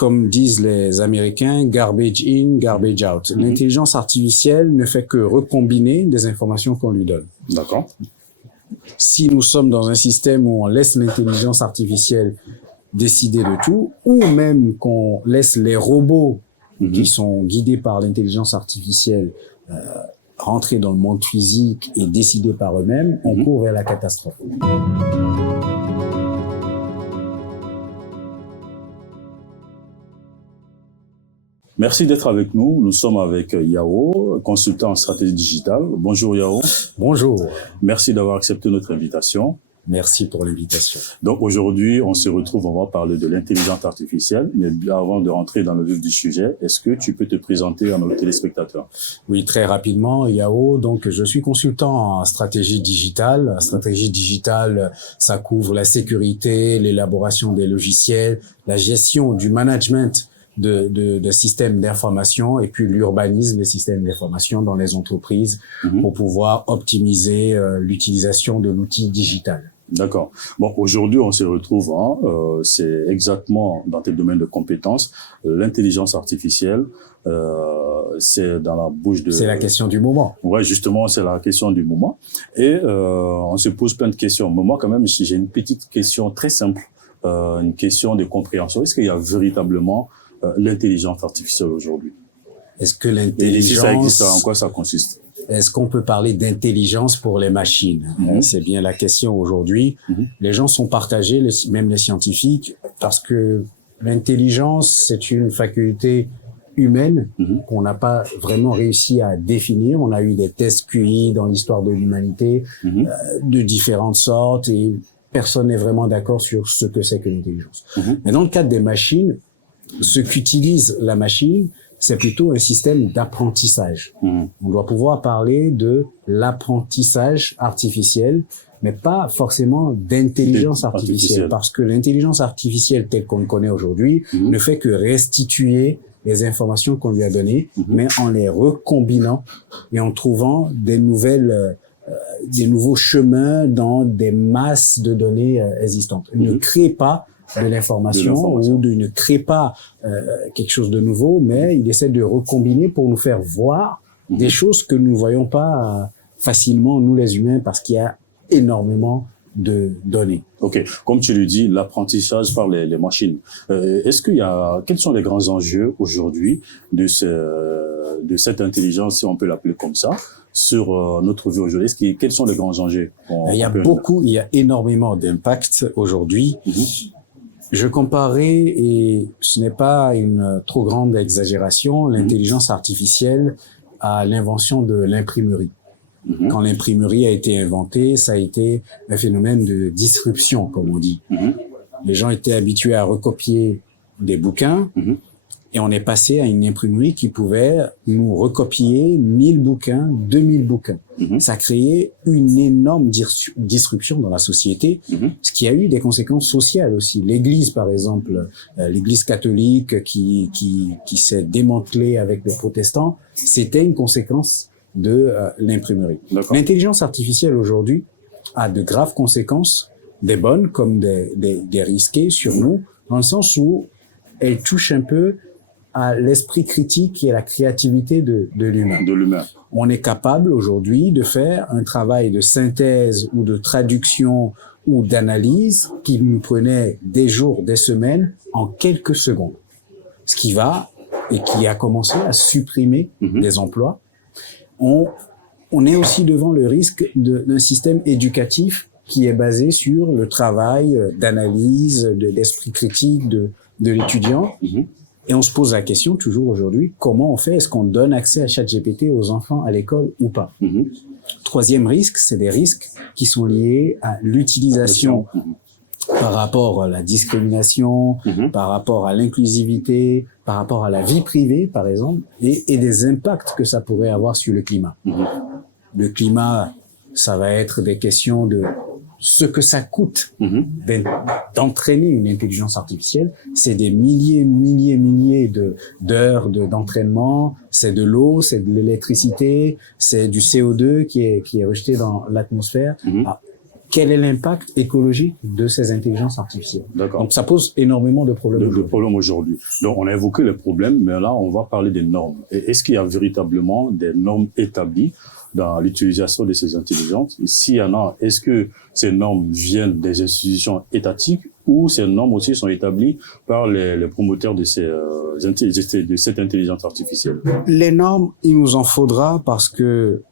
comme disent les Américains, garbage in, garbage out. L'intelligence artificielle ne fait que recombiner des informations qu'on lui donne. D'accord. Si nous sommes dans un système où on laisse l'intelligence artificielle décider de tout, ou même qu'on laisse les robots qui sont guidés par l'intelligence artificielle rentrer dans le monde physique et décider par eux-mêmes, on court vers la catastrophe. Merci d'être avec nous. Nous sommes avec Yao, consultant en stratégie digitale. Bonjour Yao. Bonjour. Merci d'avoir accepté notre invitation. Merci pour l'invitation. Donc aujourd'hui, on se retrouve, on va parler de l'intelligence artificielle. Mais avant de rentrer dans le vif du sujet, est-ce que tu peux te présenter à nos téléspectateurs? Oui, très rapidement, Yao. Donc, je suis consultant en stratégie digitale. La stratégie digitale, ça couvre la sécurité, l'élaboration des logiciels, la gestion du management de systèmes d'information et puis l'urbanisme des systèmes d'information dans les entreprises pour pouvoir optimiser l'utilisation de l'outil digital. D'accord. Bon, aujourd'hui, on se retrouve, c'est exactement dans tes domaines de compétences, l'intelligence artificielle, c'est dans la bouche de... C'est la question du moment. Ouais, justement, c'est la question du moment. Et on se pose plein de questions. Mais moi, quand même, j'ai une petite question très simple, une question de compréhension. Est-ce qu'il y a véritablement l'intelligence artificielle aujourd'hui? Est-ce que Et si ça existe, l'intelligence... en quoi ça consiste? Est-ce qu'on peut parler d'intelligence pour les machines? C'est bien la question aujourd'hui. Les gens sont partagés, même les scientifiques, parce que l'intelligence, c'est une faculté humaine qu'on n'a pas vraiment réussi à définir. On a eu des tests QI dans l'histoire de l'humanité de différentes sortes et personne n'est vraiment d'accord sur ce que c'est que l'intelligence. Mais dans le cadre des machines, ce qu'utilise la machine, c'est plutôt un système d'apprentissage. On doit pouvoir parler de l'apprentissage artificiel, mais pas forcément d'intelligence artificielle, parce que l'intelligence artificielle telle qu'on le connaît aujourd'hui ne fait que restituer les informations qu'on lui a données, mais en les recombinant et en trouvant des nouveaux chemins dans des masses de données existantes. Elle ne crée pas de l'information ou ne crée pas quelque chose de nouveau, mais il essaie de recombiner pour nous faire voir des choses que nous ne voyons pas facilement, nous les humains, parce qu'il y a énormément de données. Ok, comme tu le dis, l'apprentissage par les machines. Quels sont les grands enjeux aujourd'hui de cette intelligence, si on peut l'appeler comme ça, sur notre vie aujourd'hui? Quels sont les grands enjeux? Il y a énormément d'impact aujourd'hui. Je comparais, et ce n'est pas une trop grande exagération, l'intelligence artificielle à l'invention de l'imprimerie. Quand l'imprimerie a été inventée, ça a été un phénomène de disruption, comme on dit. Les gens étaient habitués à recopier des bouquins, et on est passé à une imprimerie qui pouvait nous recopier 1000 bouquins, 2000 bouquins. Ça a créé une énorme disruption dans la société, ce qui a eu des conséquences sociales aussi. L'Église, par exemple, l'Église catholique qui s'est démantelée avec les protestants, c'était une conséquence de l'imprimerie. L'intelligence artificielle aujourd'hui a de graves conséquences, des bonnes comme des risquées sur nous, dans le sens où elle touche un peu à l'esprit critique et à la créativité de l'humain. On est capable aujourd'hui de faire un travail de synthèse ou de traduction ou d'analyse qui nous prenait des jours, des semaines, en quelques secondes. Ce qui va et qui a commencé à supprimer des emplois. On est aussi devant le risque d'un système éducatif qui est basé sur le travail d'analyse, d'esprit critique de l'étudiant. Et on se pose la question toujours aujourd'hui, comment on fait? Est-ce qu'on donne accès à ChatGPT aux enfants à l'école ou pas? Troisième risque, c'est des risques qui sont liés à l'utilisation par rapport à la discrimination, par rapport à l'inclusivité, par rapport à la vie privée, par exemple, et des impacts que ça pourrait avoir sur le climat. Le climat, ça va être des questions de ce que ça coûte d'entraîner une intelligence artificielle. C'est des milliers d'heures d'entraînement, c'est de l'eau, c'est de l'électricité, c'est du CO2 qui est rejeté dans l'atmosphère. quel est l'impact écologique de ces intelligences artificielles. D'accord. Donc ça pose énormément de problèmes aujourd'hui. Donc on a évoqué les problèmes, mais là on va parler des normes. Et est-ce qu'il y a véritablement des normes établies dans l'utilisation de ces intelligences? Et s'il y en a, est-ce que ces normes viennent des institutions étatiques ou ces normes aussi sont établies par les promoteurs de cette intelligence artificielle? Les normes, il nous en faudra parce que,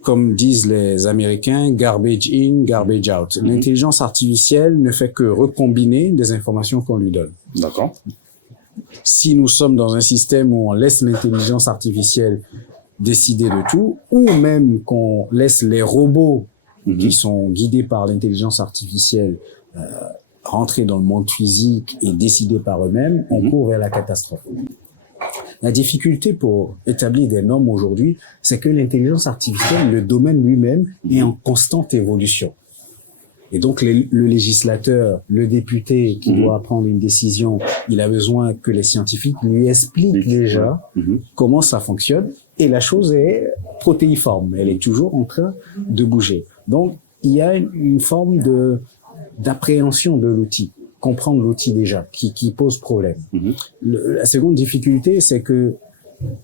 comme disent les Américains, garbage in, garbage out. L'intelligence artificielle ne fait que recombiner des informations qu'on lui donne. D'accord. Si nous sommes dans un système où on laisse l'intelligence artificielle décider de tout, ou même qu'on laisse les robots qui sont guidés par l'intelligence artificielle rentrer dans le monde physique et décider par eux-mêmes, on court vers la catastrophe. La difficulté pour établir des normes aujourd'hui, c'est que l'intelligence artificielle, le domaine lui-même, est en constante évolution. Et donc, le législateur, le député qui doit prendre une décision, il a besoin que les scientifiques lui expliquent déjà comment ça fonctionne. Et la chose est protéiforme. Elle est toujours en train de bouger. Donc, il y a une forme d'appréhension de l'outil. Comprendre l'outil déjà, qui pose problème. La seconde difficulté, c'est que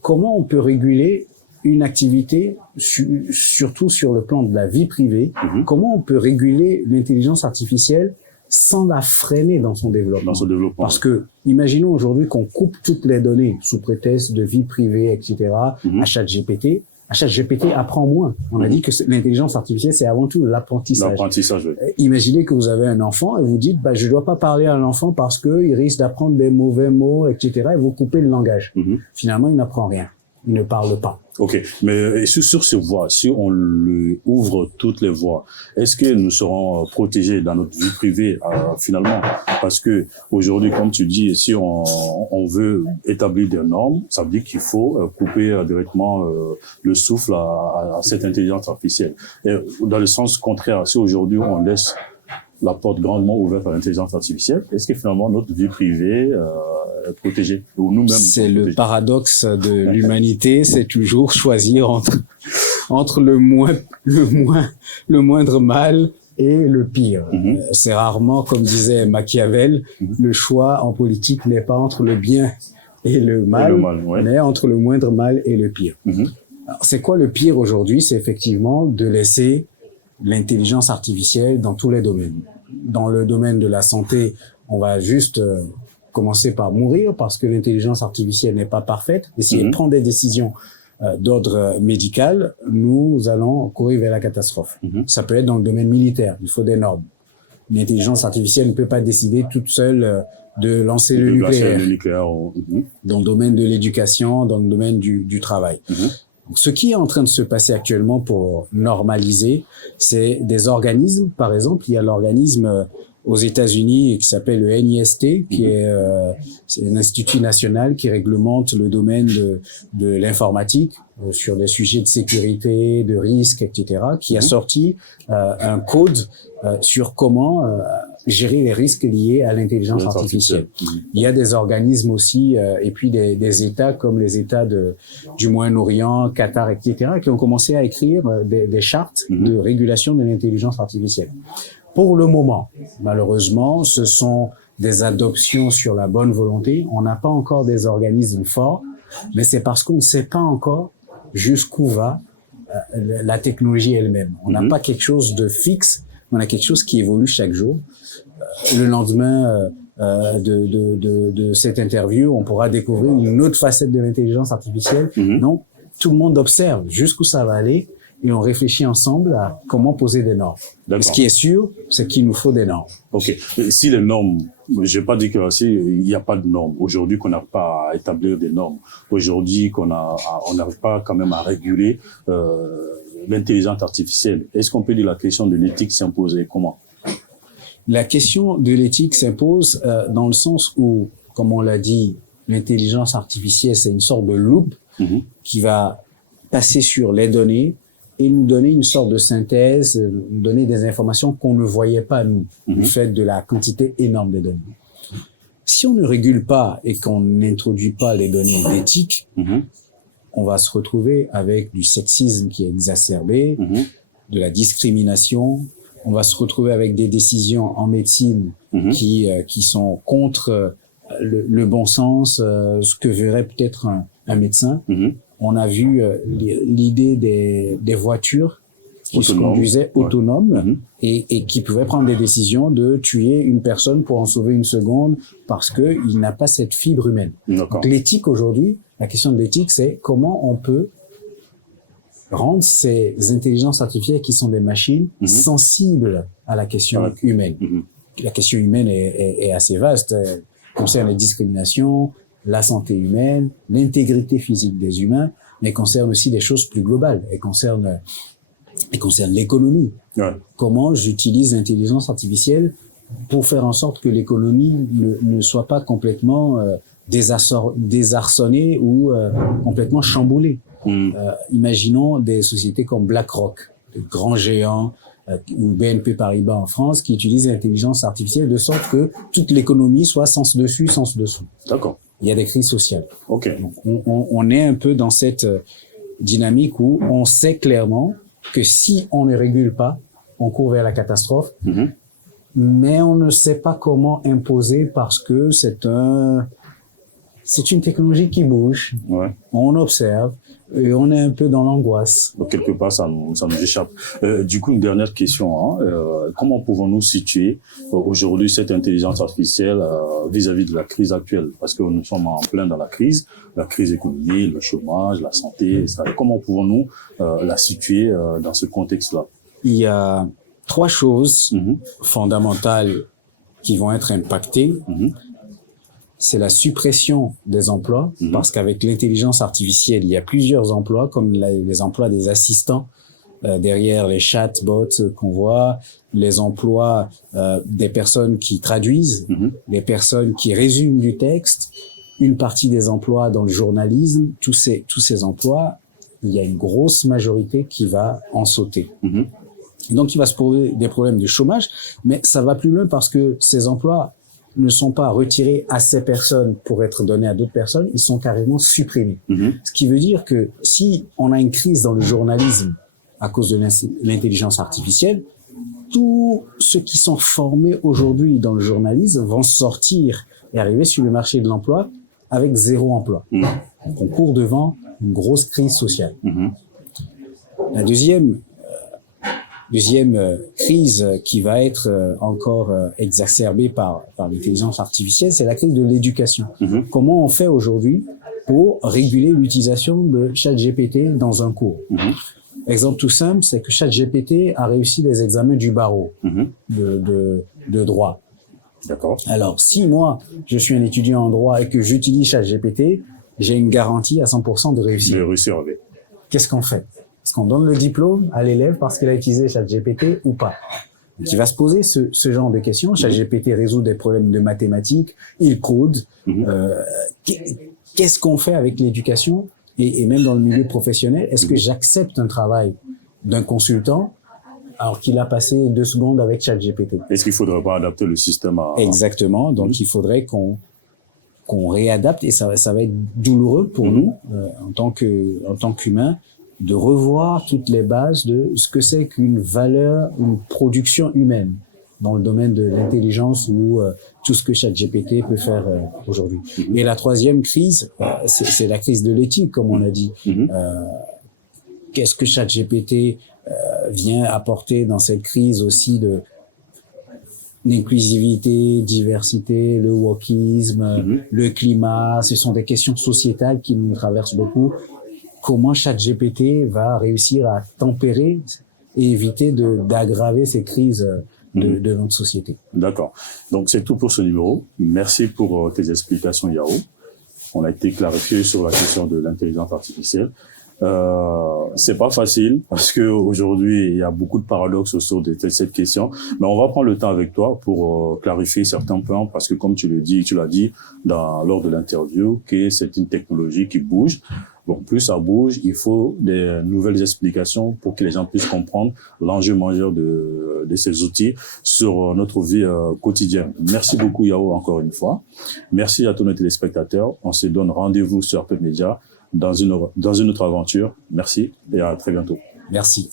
comment on peut réguler une activité, surtout sur le plan de la vie privée, comment on peut réguler l'intelligence artificielle sans la freiner dans son développement. Parce que, imaginons aujourd'hui qu'on coupe toutes les données sous prétexte de vie privée, etc., à ChatGPT. ChatGPT apprend moins. On a dit que l'intelligence artificielle, c'est avant tout l'apprentissage. L'apprentissage, oui. Imaginez que vous avez un enfant et vous dites, je dois pas parler à un enfant parce que il risque d'apprendre des mauvais mots, etc., et vous coupez le langage. Finalement, il n'apprend rien. Il ne parle pas. Ok, mais sur ces voies, si on lui ouvre toutes les voies, est-ce que nous serons protégés dans notre vie privée finalement? Parce que aujourd'hui, comme tu dis, si on veut établir des normes, ça veut dire qu'il faut couper directement le souffle à cette intelligence artificielle. Et dans le sens contraire, si aujourd'hui on laisse la porte grandement ouverte à l'intelligence artificielle, est-ce que finalement notre vie privée est protégée ou nous-mêmes? C'est le paradoxe de l'humanité, c'est toujours choisir entre le moindre mal et le pire. C'est rarement, comme disait Machiavel, le choix en politique n'est pas entre le bien et le mal, mais entre le moindre mal et le pire. Alors, c'est quoi le pire aujourd'hui? C'est effectivement de laisser l'intelligence artificielle dans tous les domaines. Dans le domaine de la santé, on va juste commencer par mourir parce que l'intelligence artificielle n'est pas parfaite. Et si elle prend des décisions d'ordre médical, nous allons courir vers la catastrophe. Ça peut être dans le domaine militaire. Il faut des normes. L'intelligence artificielle ne peut pas décider toute seule de lancer le nucléaire. Dans le domaine de l'éducation, dans le domaine du travail. Donc, ce qui est en train de se passer actuellement pour normaliser, c'est des organismes. Par exemple, il y a l'organisme aux États-Unis qui s'appelle le NIST, qui est c'est un institut national qui réglemente le domaine de l'informatique sur des sujets de sécurité, de risque, etc., qui a sorti un code sur comment gérer les risques liés à l'intelligence artificielle. Il y a des organismes aussi, et puis des États comme les États du Moyen-Orient, Qatar, etc., qui ont commencé à écrire des chartes de régulation de l'intelligence artificielle. Pour le moment, malheureusement, ce sont des adoptions sur la bonne volonté. On n'a pas encore des organismes forts, mais c'est parce qu'on ne sait pas encore jusqu'où va la technologie elle-même. On n'a pas quelque chose de fixe, on a quelque chose qui évolue chaque jour. Le lendemain de cette interview, on pourra découvrir une autre facette de l'intelligence artificielle. Donc, tout le monde observe jusqu'où ça va aller et on réfléchit ensemble à comment poser des normes. Ce qui est sûr, c'est qu'il nous faut des normes. Ok. Mais si les normes, je vais pas dire qu'il n'y a pas de normes. Aujourd'hui, qu'on n'a pas à établir des normes. Aujourd'hui, on n'arrive pas quand même à réguler l'intelligence artificielle. Est-ce qu'on peut dire la question de l'éthique s'impose et comment? La question de l'éthique s'impose dans le sens où, comme on l'a dit, l'intelligence artificielle, c'est une sorte de loupe qui va passer sur les données et nous donner une sorte de synthèse, nous donner des informations qu'on ne voyait pas, nous, du fait de la quantité énorme des données. Si on ne régule pas et qu'on n'introduit pas les données d'éthique, on va se retrouver avec du sexisme qui est exacerbé, de la discrimination, on va se retrouver avec des décisions en médecine qui sont contre le bon sens, ce que verrait peut-être un médecin. On a vu l'idée des voitures qui se conduisaient autonomes et qui pouvaient prendre des décisions de tuer une personne pour en sauver une seconde parce qu'il n'a pas cette fibre humaine. Donc l'éthique aujourd'hui, la question de l'éthique, c'est comment on peut rendre ces intelligences artificielles qui sont des machines sensibles à la question humaine. La question humaine est assez vaste. Elle concerne les discriminations, la santé humaine, l'intégrité physique des humains, mais elle concerne aussi des choses plus globales. Elle concerne l'économie. Comment j'utilise l'intelligence artificielle pour faire en sorte que l'économie ne soit pas complètement désarçonnée ou complètement chamboulée. Imaginons des sociétés comme BlackRock, de grands géants, ou BNP Paribas en France, qui utilisent l'intelligence artificielle de sorte que toute l'économie soit sens dessus, sens dessous. D'accord. Il y a des crises sociales. Donc, on est un peu dans cette dynamique où on sait clairement que si on ne régule pas, on court vers la catastrophe, mais on ne sait pas comment imposer parce que c'est une technologie qui bouge. On observe. Et on est un peu dans l'angoisse. Donc, quelque part, ça nous échappe. Du coup, une dernière question. Comment pouvons-nous situer aujourd'hui cette intelligence artificielle vis-à-vis de la crise actuelle? Parce que nous sommes en plein dans la crise économique, le chômage, la santé, etc. Comment pouvons-nous la situer dans ce contexte-là? Il y a 3 choses fondamentales qui vont être impactées. C'est la suppression des emplois, parce qu'avec l'intelligence artificielle, il y a plusieurs emplois, comme les emplois des assistants derrière les chatbots qu'on voit, les emplois des personnes qui traduisent, les personnes qui résument du texte, une partie des emplois dans le journalisme, tous ces emplois, il y a une grosse majorité qui va en sauter. Donc, il va se poser des problèmes de chômage, mais ça va plus loin parce que ces emplois ne sont pas retirés à ces personnes pour être donnés à d'autres personnes, ils sont carrément supprimés. Ce qui veut dire que si on a une crise dans le journalisme à cause de l'intelligence artificielle, tous ceux qui sont formés aujourd'hui dans le journalisme vont sortir et arriver sur le marché de l'emploi avec 0 emploi. Donc on court devant une grosse crise sociale. La deuxième crise qui va être encore exacerbée par l'intelligence artificielle, c'est la crise de l'éducation. Comment on fait aujourd'hui pour réguler l'utilisation de ChatGPT dans un cours? Exemple tout simple, c'est que ChatGPT a réussi les examens du barreau de droit. D'accord. Alors, si moi, je suis un étudiant en droit et que j'utilise ChatGPT, j'ai une garantie à 100% de réussir. Qu'est-ce qu'on fait? Est-ce qu'on donne le diplôme à l'élève parce qu'il a utilisé ChatGPT ou pas? Donc, il va se poser ce genre de questions. ChatGPT résout des problèmes de mathématiques, il code. Qu'est-ce qu'on fait avec l'éducation et même dans le milieu professionnel? Est-ce que j'accepte un travail d'un consultant alors qu'il a passé 2 secondes avec ChatGPT? Est-ce qu'il ne faudrait pas adapter le système à... Exactement. Donc, il faudrait qu'on réadapte et ça va être douloureux pour nous en tant qu'humains de revoir toutes les bases de ce que c'est qu'une valeur, une production humaine dans le domaine de l'intelligence ou tout ce que ChatGPT peut faire aujourd'hui. Et la troisième crise, c'est la crise de l'éthique, comme on a dit. Qu'est-ce que ChatGPT vient apporter dans cette crise aussi de l'inclusivité, diversité, le wokisme, le climat? Ce sont des questions sociétales qui nous traversent beaucoup. Comment ChatGPT va réussir à tempérer et éviter d'aggraver ces crises de notre société? D'accord. Donc, c'est tout pour ce numéro. Merci pour tes explications, Yao. On a été clarifié sur la question de l'intelligence artificielle. C'est pas facile parce que aujourd'hui il y a beaucoup de paradoxes autour de cette question, mais on va prendre le temps avec toi pour clarifier certains points parce que comme tu l'as dit lors de l'interview, que c'est une technologie qui bouge. Donc plus ça bouge, il faut des nouvelles explications pour que les gens puissent comprendre l'enjeu majeur de ces outils sur notre vie quotidienne. Merci beaucoup Yao encore une fois. Merci à tous nos téléspectateurs. On se donne rendez-vous sur RP Média dans une autre aventure. Merci et à très bientôt. Merci.